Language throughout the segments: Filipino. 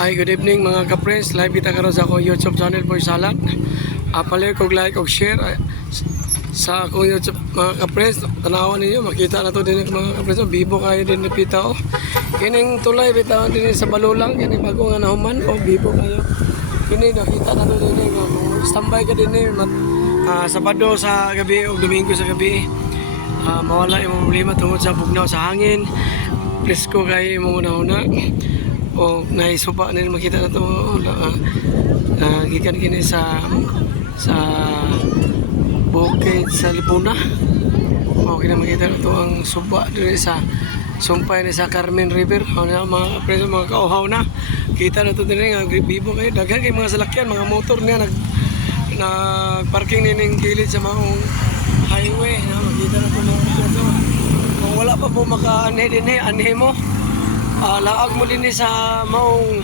Ay, good evening mga ka-friends. Live kita karon sa akong YouTube channel, Boy Salad. Palir kog like og share sa akong YouTube mga ka-friends. Tanawan ninyo, makita na to din mga ka-friends. Bibo kayo din nipita o. Kining tulay bitaw din sa Balulang, kini bago nga nahuman o bibo kayo. Kini nakita na to din standby ka din Sabado sa gabi o Domingo sa gabi. Mawala yung problema tungod sa bugnaw sa hangin. Presko kayo mo una-una. O naisupa na makita na ito gikan kini sa bukid sa Lipuna. O kina makita na ito ang suba diri sa sumpay ni sa Carmen River. O na mga preso mga kauhaw na kita na ito din nga bibo kayo daghan kay mga salakyan mga motor niya nagparking nining gilid sa mga highway na makita na ito mga preso. Kung wala pa po maka-anhe din anhe mo laag mo din sa maong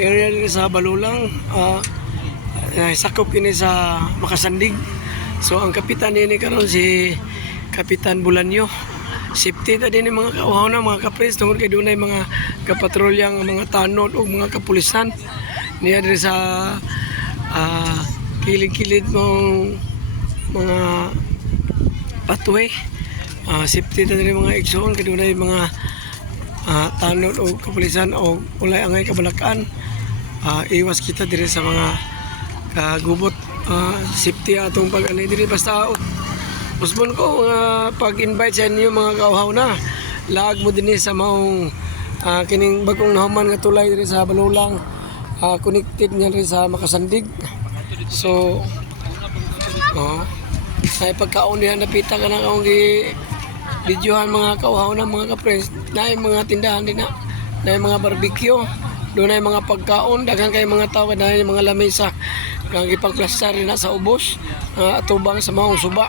area din sa Balulang, sakop kini sa Makasandig. So ang kapitan din karon si Kapitan Bulanyo. Safety ta din mga kauhaw na mga kapres tungod kay dunay mga kapatrolyang mga tanod o mga kapulisan niya diri sa kilid-kilid mong mga pathway. Safety ta din mga igsoon kay dunay mga tanod o kapulisan o ulay angay kabalakan. Iwas kita diri sa mga gubot. Safety atong pag-anay diri basta usbon ko pag-invite sa inyo mga kauhaw na laag mo dinhi sa maong kining bagong nahuman nga tulay diri sa Balulang, connected niya diri sa Makasandig. So ay pagkaon niya napita ka na akong videohan mga kauhaw na mga ka-friends. Na mga tindahan din na mga barbecue, doon ay mga pagkaon, daghan kay mga tao na mga lamesa kang ipagplastar na sa ubos atubang sa mga suba.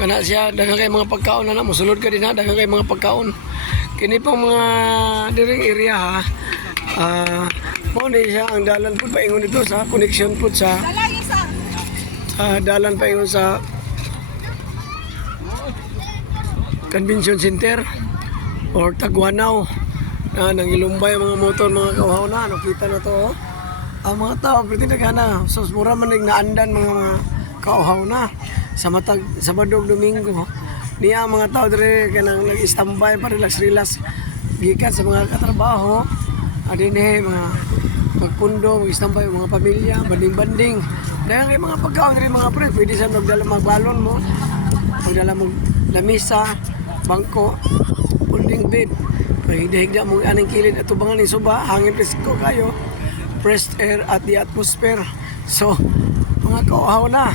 Kana siya daghan kay mga pagkaon na mosulod ka din daghan kay mga pagkaon kini pang mga diring area mo ni siya ang dalan pud paingon dito sa connection pud sa dalan paingon sa Convention Center or Tagwanaw nang ilumbay ang mga motor mga kauhaw na nakita na to ang mga tao pretty na sus mura man naandan mga kauhaw na sa matag Sabado Domingo niya mga tao dire kanang nag-standby pa relax gikan sa mga katrabaho adin mga magpundo mag-standby mga pamilya banding dahil kay mga pagkaon dire mga pre pwede sa magdala magbalon mo magdala mo lamisa bangko, folding bed. Higda mo aning kilid at tubangan ni suba, hangin presko kayo, fresh air at the atmosphere. So, mga kauhaw na.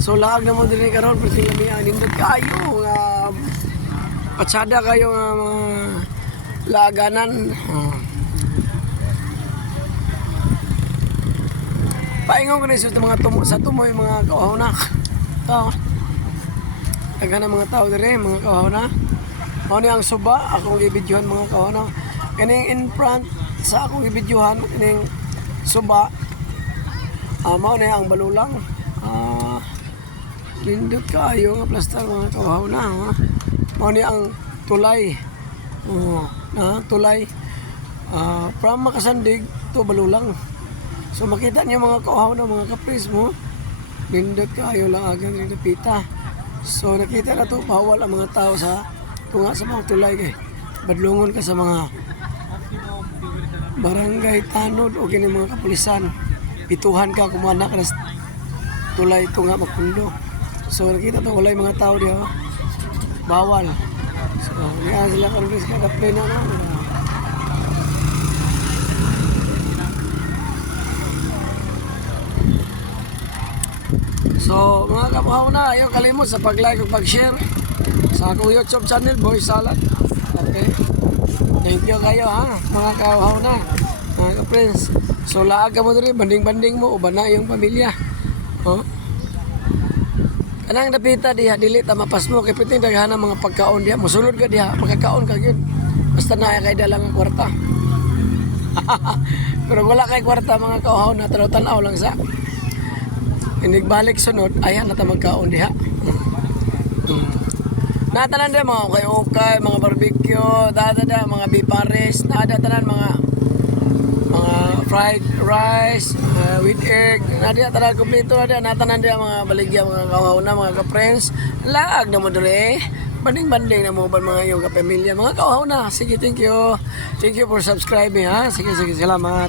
So, laag na mo din karon pero lamian nindot kayo patsada kayo nga mga laaganan. Paingon ko na sa tumoy mga kauhaw na. Daghan ang mga tao dire mga kauhaw na. Mao ni ang suba akong gibidyohan mga kauhaw na. Kaning in front sa akong gibidyohan kaning suba mao ni ang Balulang. Lindot kayo nga plastar mga kauhaw na. Mao ni ang tulay. Tulay from Makasandig to Balulang. So makita niyo mga kauhaw na mga kapris mo. Lindot kayo lang agang pita. So nakita na to bawal ang mga tao sa tunga sa mga tulay kay badlungon ka sa mga barangay tanod o kini mga kapulisan pituhan ka kumana ka sa tulay tunga magpundo. So nakita to walay mga tao diha bawal. So niya sila karon sa plena na. So mga kauhaw na, ayaw kalimot sa pag-like o pag-share sa akong YouTube channel, Boy Salad. Okay. Thank you kayo mga kauhaw na, mga ka-friends. So laag ka mo rin, banding-banding mo, uban na yung pamilya. Kanang napita diha, dili ta mapas mo, kay piting daghan ng mga pagkaon diha, musulod ka diha, pagkakaon ka yun. Basta na kay dalang ang kwarta. Pero wala kay kwarta mga kauhaw na, tanaw lang sa hindi balik sunod ayan na ta magkaon diha. Natanan din mga ukay-ukay, mga barbecue, dada mga bipares, tanan mga fried rice with egg. Nada tanan kompleto natanan dia mga baligya mga kawaw na mga ka-friends. Laag na mo diri. Banding-banding na mo ba mga iyong kapamilya, mga kawaw na. Sige, thank you. Thank you for subscribing ha. Sige, salamat.